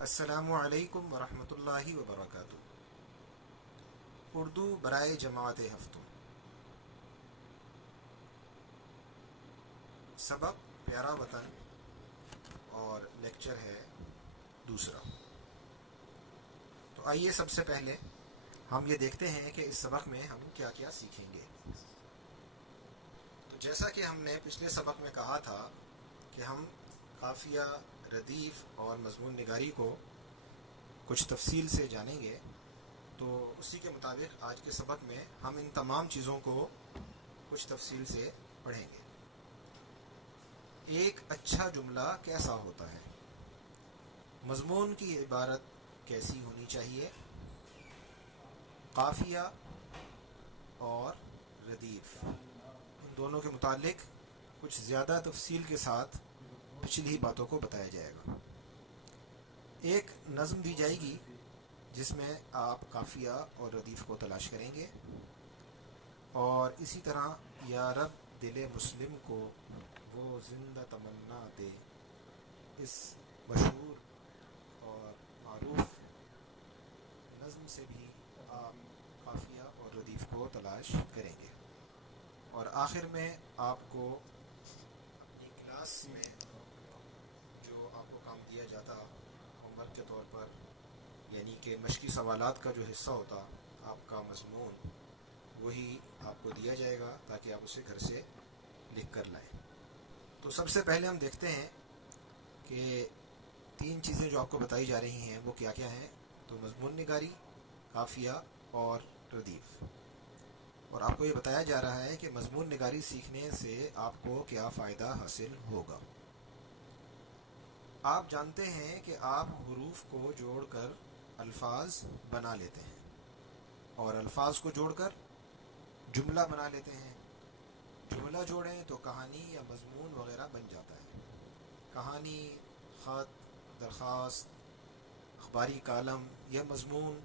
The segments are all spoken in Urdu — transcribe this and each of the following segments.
السلام علیکم ورحمۃ اللہ وبرکاتہ۔ اردو برائے جماعت ہفتوں، سبق پیارا وطن اور لیکچر ہے دوسرا۔ تو آئیے سب سے پہلے ہم یہ دیکھتے ہیں کہ اس سبق میں ہم کیا کیا سیکھیں گے۔ تو جیسا کہ ہم نے پچھلے سبق میں کہا تھا کہ ہم قافیہ، ردیف اور مضمون نگاری کو کچھ تفصیل سے جانیں گے، تو اسی کے مطابق آج کے سبق میں ہم ان تمام چیزوں کو کچھ تفصیل سے پڑھیں گے۔ ایک اچھا جملہ کیسا ہوتا ہے؟ مضمون کی عبارت کیسی ہونی چاہیے؟ قافیہ اور ردیف، ان دونوں کے متعلق کچھ زیادہ تفصیل کے ساتھ پچھلی باتوں کو بتایا جائے گا۔ ایک نظم دی جائے گی جس میں آپ قافیہ اور ردیف کو تلاش کریں گے، اور اسی طرح یا رب دل مسلم کو وہ زندہ تمنا دے، اس مشہور اور معروف نظم سے بھی آپ قافیہ اور ردیف کو تلاش کریں گے۔ اور آخر میں آپ کو اپنی کلاس میں جو آپ کو کام دیا جاتا ہوم ورک کے طور پر، یعنی کہ مشقی سوالات کا جو حصہ ہوتا آپ کا مضمون، وہی آپ کو دیا جائے گا تاکہ آپ اسے گھر سے لکھ کر لائیں۔ تو سب سے پہلے ہم دیکھتے ہیں کہ تین چیزیں جو آپ کو بتائی جا رہی ہیں وہ کیا کیا ہیں۔ تو مضمون نگاری، قافیہ اور ردیف، اور آپ کو یہ بتایا جا رہا ہے کہ مضمون نگاری سیکھنے سے آپ کو کیا فائدہ حاصل ہوگا۔ آپ جانتے ہیں کہ آپ حروف کو جوڑ کر الفاظ بنا لیتے ہیں، اور الفاظ کو جوڑ کر جملہ بنا لیتے ہیں۔ جملہ جوڑیں تو کہانی یا مضمون وغیرہ بن جاتا ہے۔ کہانی، خط، درخواست، اخباری کالم یا مضمون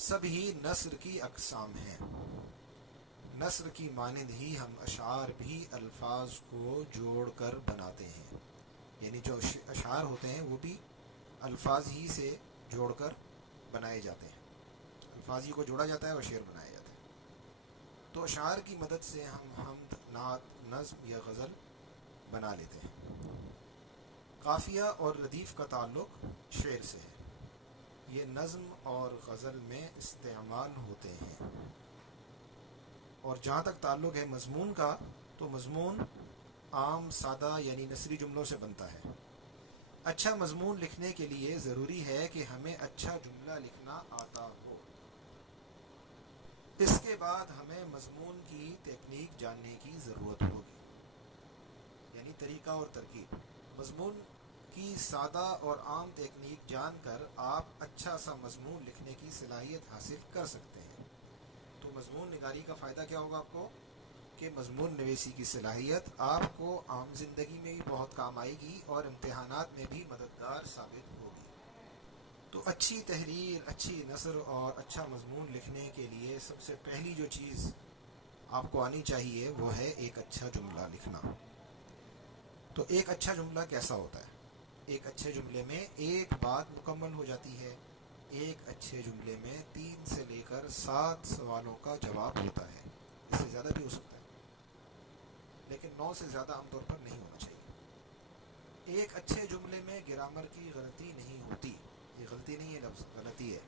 سب ہی نثر کی اقسام ہیں۔ نثر کی مانند ہی ہم اشعار بھی الفاظ کو جوڑ کر بناتے ہیں، یعنی جو اشعار ہوتے ہیں وہ بھی الفاظ ہی سے جوڑ کر بنائے جاتے ہیں۔ الفاظ ہی کو جوڑا جاتا ہے اور شعر بنایا جاتا ہے۔ تو اشعار کی مدد سے ہم حمد، نعت، نظم یا غزل بنا لیتے ہیں۔ قافیہ اور ردیف کا تعلق شعر سے ہے، یہ نظم اور غزل میں استعمال ہوتے ہیں۔ اور جہاں تک تعلق ہے مضمون کا، تو مضمون عام، سادہ یعنی نثری جملوں سے بنتا ہے۔ اچھا مضمون لکھنے کے لیے ضروری ہے کہ ہمیں اچھا جملہ لکھنا آتا ہو۔ اس کے بعد ہمیں مضمون کی تکنیک جاننے کی ضرورت ہوگی، یعنی طریقہ اور ترکیب۔ مضمون کی سادہ اور عام تکنیک جان کر آپ اچھا سا مضمون لکھنے کی صلاحیت حاصل کر سکتے ہیں۔ تو مضمون نگاری کا فائدہ کیا ہوگا آپ کو؟ کہ مضمون نویسی کی صلاحیت آپ کو عام زندگی میں بھی بہت کام آئے گی اور امتحانات میں بھی مددگار ثابت ہوگی۔ تو اچھی تحریر، اچھی نثر اور اچھا مضمون لکھنے کے لیے سب سے پہلی جو چیز آپ کو آنی چاہیے وہ ہے ایک اچھا جملہ لکھنا۔ تو ایک اچھا جملہ کیسا ہوتا ہے؟ ایک اچھے جملے میں ایک بات مکمل ہو جاتی ہے۔ ایک اچھے جملے میں 3 سے لے کر 7 سوالوں کا جواب ہوتا ہے، اس سے زیادہ بھی ہو سکتا ہے، لیکن 9 سے زیادہ عام طور پر نہیں ہونا چاہیے۔ ایک اچھے جملے میں گرامر کی غلطی نہیں ہوتی، یہ غلطی نہیں ہے، لفظ غلطی ہے۔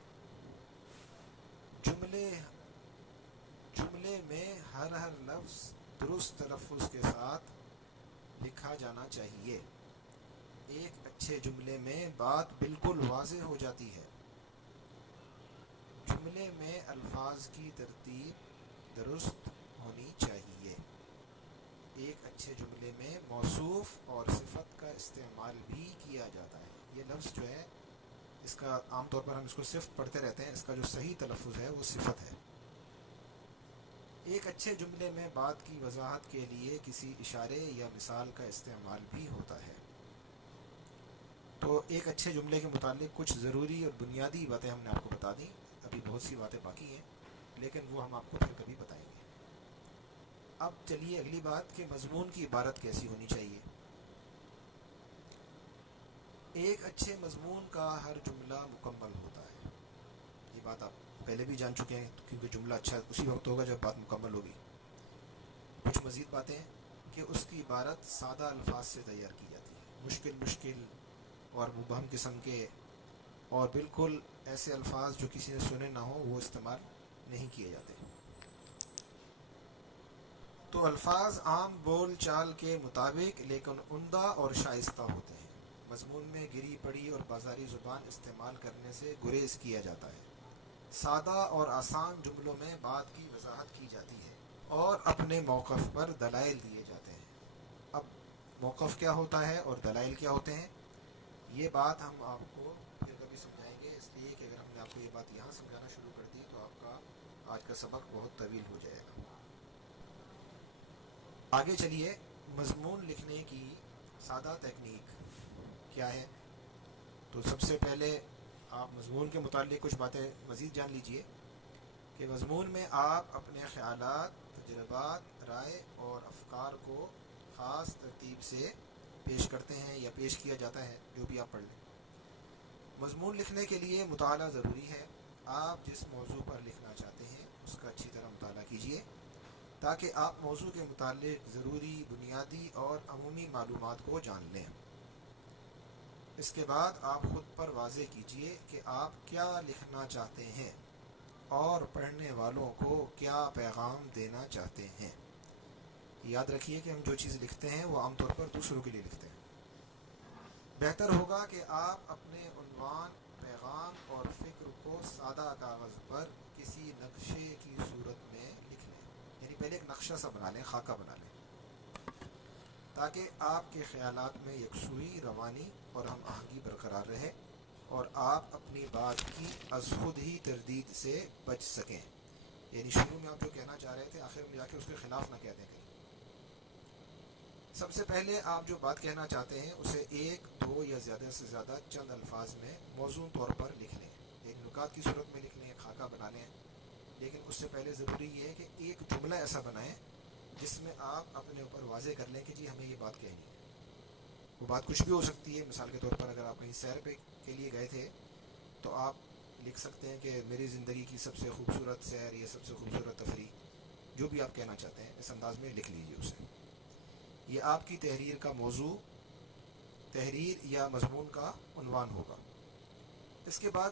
جملے میں ہر لفظ درست تلفظ کے ساتھ لکھا جانا چاہیے۔ ایک اچھے جملے میں بات بالکل واضح ہو جاتی ہے۔ جملے میں الفاظ کی ترتیب درست ہونی چاہیے۔ ایک اچھے جملے میں موصوف اور صفت کا استعمال بھی کیا جاتا ہے۔ یہ لفظ جو ہے، اس کا عام طور پر ہم اس کو صفت پڑھتے رہتے ہیں، اس کا جو صحیح تلفظ ہے وہ صفت ہے۔ ایک اچھے جملے میں بات کی وضاحت کے لیے کسی اشارے یا مثال کا استعمال بھی ہوتا ہے۔ تو ایک اچھے جملے کے متعلق کچھ ضروری اور بنیادی باتیں ہم نے آپ کو بتا دیں، ابھی بہت سی باتیں باقی ہیں لیکن وہ ہم آپ کو پھر کبھی بتائیں گے۔ اب چلیے اگلی بات کہ مضمون کی عبارت کیسی ہونی چاہیے۔ ایک اچھے مضمون کا ہر جملہ مکمل ہوتا ہے. یہ بات آپ پہلے بھی جان چکے ہیں کیونکہ جملہ اچھا اسی وقت ہوگا جب بات مکمل ہوگی. کچھ مزید باتیں کہ اس کی عبارت سادہ الفاظ سے تیار کی جاتی ہے. مشکل اور مبہم قسم کے اور بالکل ایسے الفاظ جو کسی نے سنے نہ ہوں وہ استعمال نہیں کیے جاتے. تو الفاظ عام بول چال کے مطابق لیکن عمدہ اور شائستہ ہوتے ہیں. مضمون میں گری پڑی اور بازاری زبان استعمال کرنے سے گریز کیا جاتا ہے. سادہ اور آسان جملوں میں بات کی وضاحت کی جاتی ہے اور اپنے موقف پر دلائل دیے جاتے ہیں. اب موقف کیا ہوتا ہے اور دلائل کیا ہوتے ہیں یہ بات ہم آپ کو پھر کبھی سمجھائیں گے، اس لیے کہ اگر ہم نے آپ کو یہ بات یہاں سمجھانا شروع کر دی تو آپ کا آج کا سبق بہت طویل ہو جائے گا. آگے چلیے، مضمون لکھنے کی سادہ تکنیک کیا ہے. تو سب سے پہلے آپ مضمون کے متعلق کچھ باتیں مزید جان لیجئے کہ مضمون میں آپ اپنے خیالات، تجربات، رائے اور افکار کو خاص ترتیب سے پیش کرتے ہیں یا پیش کیا جاتا ہے، جو بھی آپ پڑھ لیں. مضمون لکھنے کے لیے مطالعہ ضروری ہے. آپ جس موضوع پر لکھنا چاہتے ہیں اس کا اچھی طرح مطالعہ کیجیے تاکہ آپ موضوع کے متعلق ضروری بنیادی اور عمومی معلومات کو جان لیں. اس کے بعد آپ خود پر واضح کیجیے کہ آپ کیا لکھنا چاہتے ہیں اور پڑھنے والوں کو کیا پیغام دینا چاہتے ہیں. یاد رکھیے کہ ہم جو چیز لکھتے ہیں وہ عام طور پر دوسروں کے لیے لکھتے ہیں. بہتر ہوگا کہ آپ اپنے عنوان، پیغام اور فکر کو سادہ کاغذ پر کسی نقشے کی صورت میں لکھ لیں. یعنی پہلے ایک نقشہ سا بنا لیں، خاکہ بنا لیں، تاکہ آپ کے خیالات میں یکسوئی، روانی اور ہم آہنگی برقرار رہے اور آپ اپنی بات کی از خود ہی تردید سے بچ سکیں. یعنی شروع میں آپ جو کہنا چاہ رہے تھے آخر میں جا کے اس کے خلاف نہ کہہ دیں کہیں. سب سے پہلے آپ جو بات کہنا چاہتے ہیں اسے ایک، دو یا زیادہ سے زیادہ چند الفاظ میں موزوں طور پر لکھ لیں. ایک نکات کی صورت میں لکھ لیں، خاکہ بنا لیں. لیکن اس سے پہلے ضروری یہ ہے کہ ایک جملہ ایسا بنائیں جس میں آپ اپنے اوپر واضح کر لیں کہ جی ہمیں یہ بات کہنی ہے. وہ بات کچھ بھی ہو سکتی ہے. مثال کے طور پر اگر آپ کہیں سیر پہ کے لیے گئے تھے تو آپ لکھ سکتے ہیں کہ میری زندگی کی سب سے خوبصورت سیر یا سب سے خوبصورت تفریح، جو بھی آپ کہنا چاہتے ہیں اس انداز میں لکھ لیجیے اسے. یہ آپ کی تحریر کا موضوع، تحریر یا مضمون کا عنوان ہوگا. اس کے بعد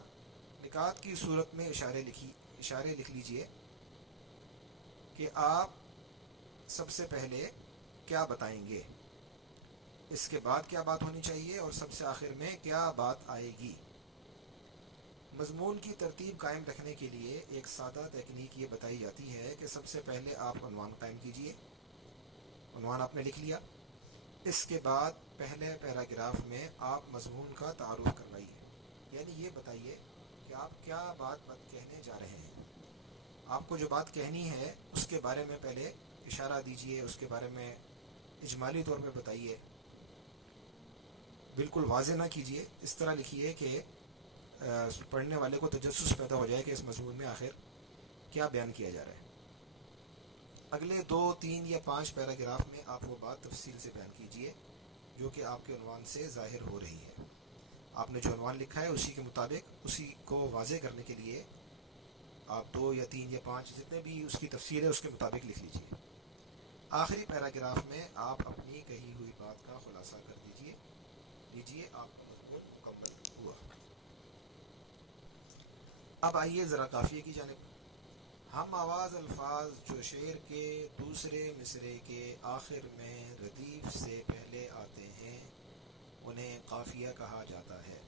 نکات کی صورت میں اشارے لکھ لیجئے کہ آپ سب سے پہلے کیا بتائیں گے، اس کے بعد کیا بات ہونی چاہیے اور سب سے آخر میں کیا بات آئے گی. مضمون کی ترتیب قائم رکھنے کے لیے ایک سادہ تکنیک یہ بتائی جاتی ہے کہ سب سے پہلے آپ عنوان قائم کیجئے. عنوان آپ نے لکھ لیا. اس کے بعد پہلے پیراگراف میں آپ مضمون کا تعارف کروائیے. یعنی یہ بتائیے کہ آپ کیا بات کہنے جا رہے ہیں. آپ کو جو بات کہنی ہے اس کے بارے میں پہلے اشارہ دیجئے، اس کے بارے میں اجمالی طور پہ بتائیے. بالکل واضح نہ کیجئے. اس طرح لکھیے کہ پڑھنے والے کو تجسس پیدا ہو جائے کہ اس مضمون میں آخر کیا بیان کیا جا رہا ہے. اگلے 2، 3 یا 5 پیراگراف میں آپ وہ بات تفصیل سے بیان کیجئے جو کہ آپ کے عنوان سے ظاہر ہو رہی ہے. آپ نے جو عنوان لکھا ہے اسی کے مطابق اسی کو واضح کرنے کے لیے آپ 2 یا 3 یا 5 جتنے بھی اس کی تفصیل ہے اس کے مطابق لکھ لیجئے. آخری پیراگراف میں آپ اپنی کہی ہوئی بات کا خلاصہ کر لیجئے. آپ کا مضمون مکمل ہوا. اب آئیے ذرا قافیے کی جانب. ہم آواز الفاظ جو شعر کے دوسرے مصرعے کے آخر میں ردیف سے پہلے آتے ہیں انہیں قافیہ کہا جاتا ہے.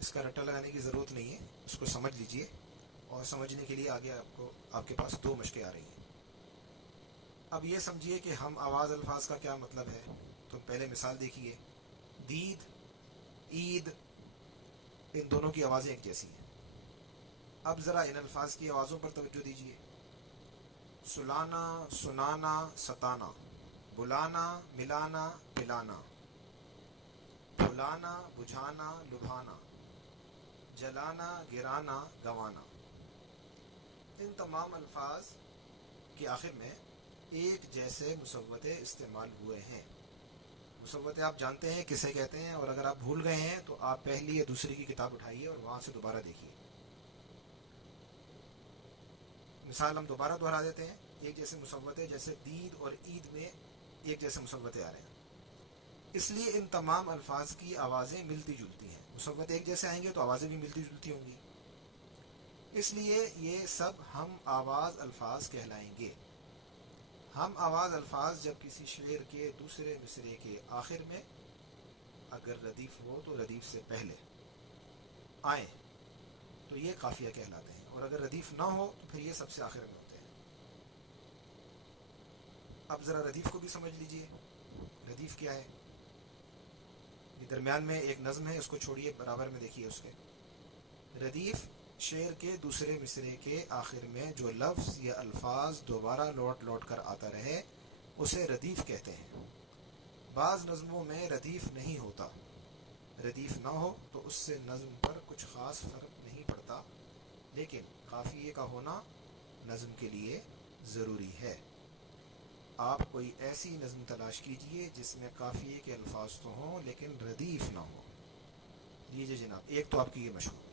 اس کا رٹا لگانے کی ضرورت نہیں ہے، اس کو سمجھ لیجئے. اور سمجھنے کے لیے آگے آپ کے پاس 2 مشقیں آ رہی ہیں. اب یہ سمجھیے کہ ہم آواز الفاظ کا کیا مطلب ہے. تو پہلے مثال دیکھیے. دید، عید، ان دونوں کی آوازیں ایک جیسی ہیں. اب ذرا ان الفاظ کی آوازوں پر توجہ دیجیے. سلانا، سنانا، ستانا، بلانا، ملانا، پلانا، بھلانا، بجھانا، لبھانا، جلانا، گرانا، گوانا. ان تمام الفاظ کے آخر میں ایک جیسے مسودے استعمال ہوئے ہیں. مصوتے آپ جانتے ہیں کسے کہتے ہیں، اور اگر آپ بھول گئے ہیں تو آپ پہلی یا دوسری کی کتاب اٹھائیے اور وہاں سے دوبارہ دیکھیے. مثال ہم دوبارہ دہرا دیتے ہیں. ایک جیسے مصوتے جیسے دید اور عید میں ایک جیسے مصوتے آ رہے ہیں، اس لیے ان تمام الفاظ کی آوازیں ملتی جلتی ہیں. مصوتے ایک جیسے آئیں گے تو آوازیں بھی ملتی جلتی ہوں گی، اس لیے یہ سب ہم آواز الفاظ کہلائیں گے. ہم آواز الفاظ جب کسی شعر کے دوسرے مصرعے کے آخر میں اگر ردیف ہو تو ردیف سے پہلے آئیں تو یہ قافیہ کہلاتے ہیں، اور اگر ردیف نہ ہو تو پھر یہ سب سے آخر میں ہوتے ہیں. اب ذرا ردیف کو بھی سمجھ لیجئے. ردیف کیا ہے؟ یہ درمیان میں ایک نظم ہے، اس کو چھوڑیے، برابر میں دیکھیے اس کے. ردیف شعر کے دوسرے مصرعے کے آخر میں جو لفظ یا الفاظ دوبارہ لوٹ لوٹ کر آتا رہے اسے ردیف کہتے ہیں. بعض نظموں میں ردیف نہیں ہوتا. ردیف نہ ہو تو اس سے نظم پر کچھ خاص فرق نہیں پڑتا، لیکن قافیے کا ہونا نظم کے لیے ضروری ہے. آپ کوئی ایسی نظم تلاش کیجئے جس میں قافیے کے الفاظ تو ہوں لیکن ردیف نہ ہو. لیجیے جناب، ایک تو آپ کی یہ مشق ہوگی.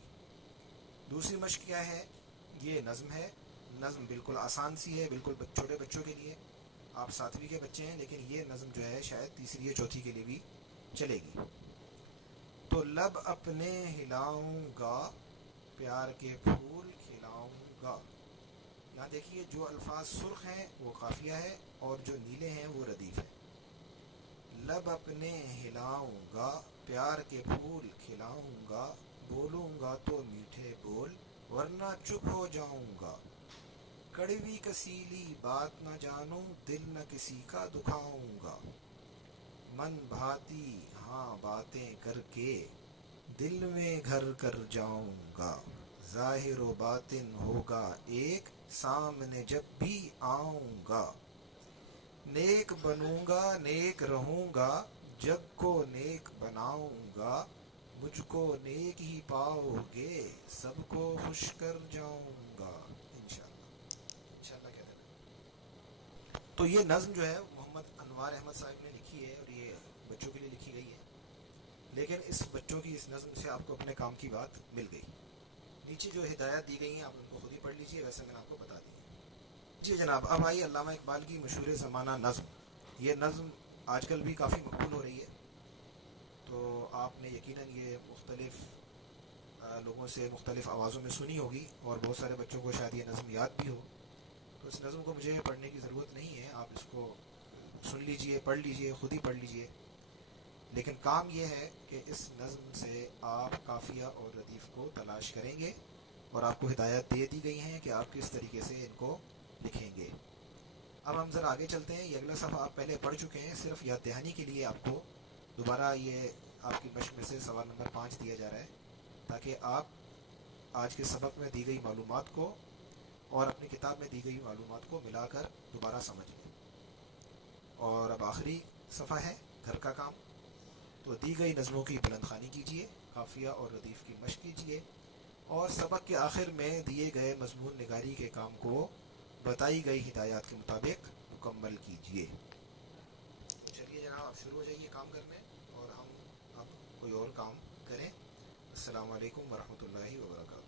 دوسری مشق کیا ہے؟ یہ نظم ہے. نظم بالکل آسان سی ہے، بالکل چھوٹے بچوں کے لیے. آپ 7ویں کے بچے ہیں لیکن یہ نظم جو ہے شاید تیسری یا چوتھی کے لیے بھی چلے گی. تو لب اپنے ہلاؤں گا، پیار کے پھول کھلاؤں گا. یہاں دیکھیے جو الفاظ سرخ ہیں وہ قافیہ ہے اور جو نیلے ہیں وہ ردیف ہے. لب اپنے ہلاؤں گا، پیار کے پھول کھلاؤں گا، بولوں گا تو میٹھے بول ورنہ چپ ہو جاؤں گا. کڑوی کسیلی بات نہ جانوں، دل نہ کسی کا دکھاؤں گا. من بھاتی ہاں باتیں کر کے دل میں گھر کر جاؤں گا. ظاہر و باطن ہوگا ایک، سامنے جب بھی آؤں گا. نیک بنوں گا نیک رہوں گا، جگ کو نیک بناؤں گا. مجھ کو نیک ہی پاؤ گے، سب کو خوش کر جاؤں گا. انشاءاللہ انشاءاللہ کہتے ہیں. تو یہ نظم جو ہے محمد انوار احمد صاحب نے لکھی ہے اور یہ بچوں کے لیے لکھی گئی ہے، لیکن اس بچوں کی اس نظم سے آپ کو اپنے کام کی بات مل گئی. نیچے جو ہدایات دی گئی ہیں آپ ان کو خود ہی پڑھ لیجئے، ویسے میں نے آپ کو بتا دی. جی جناب، اب آئیے علامہ اقبال کی مشہور زمانہ نظم. یہ نظم آج کل بھی کافی مقبول ہو رہی ہے، تو آپ نے یقیناً یہ مختلف لوگوں سے مختلف آوازوں میں سنی ہوگی، اور بہت سارے بچوں کو شاید یہ نظم یاد بھی ہو. تو اس نظم کو مجھے پڑھنے کی ضرورت نہیں ہے، آپ اس کو سن لیجئے، پڑھ لیجئے، خود ہی پڑھ لیجئے. لیکن کام یہ ہے کہ اس نظم سے آپ قافیہ اور ردیف کو تلاش کریں گے، اور آپ کو ہدایات دے دی گئی ہیں کہ آپ کس طریقے سے ان کو لکھیں گے. اب ہم ذرا آگے چلتے ہیں. یہ اگلا صفحہ آپ پہلے پڑھ چکے ہیں، صرف یاد دہانی کے لیے آپ کو دوبارہ یہ آپ کی مشق میں سے سوال نمبر 5 دیا جا رہا ہے، تاکہ آپ آج کے سبق میں دی گئی معلومات کو اور اپنی کتاب میں دی گئی معلومات کو ملا کر دوبارہ سمجھ لیں. اور اب آخری صفحہ ہے گھر کا کام. تو دی گئی نظموں کی بلند خوانی کیجیے، قافیہ اور ردیف کی مشق کیجیے، اور سبق کے آخر میں دیے گئے مضمون نگاری کے کام کو بتائی گئی ہدایات کے مطابق مکمل کیجیے. تو چلیے جناب، آپ شروع ہو جائیے کام کرنے، اور ہم اب کوئی اور کام کریں. السلام علیکم ورحمۃ اللہ وبرکاتہ.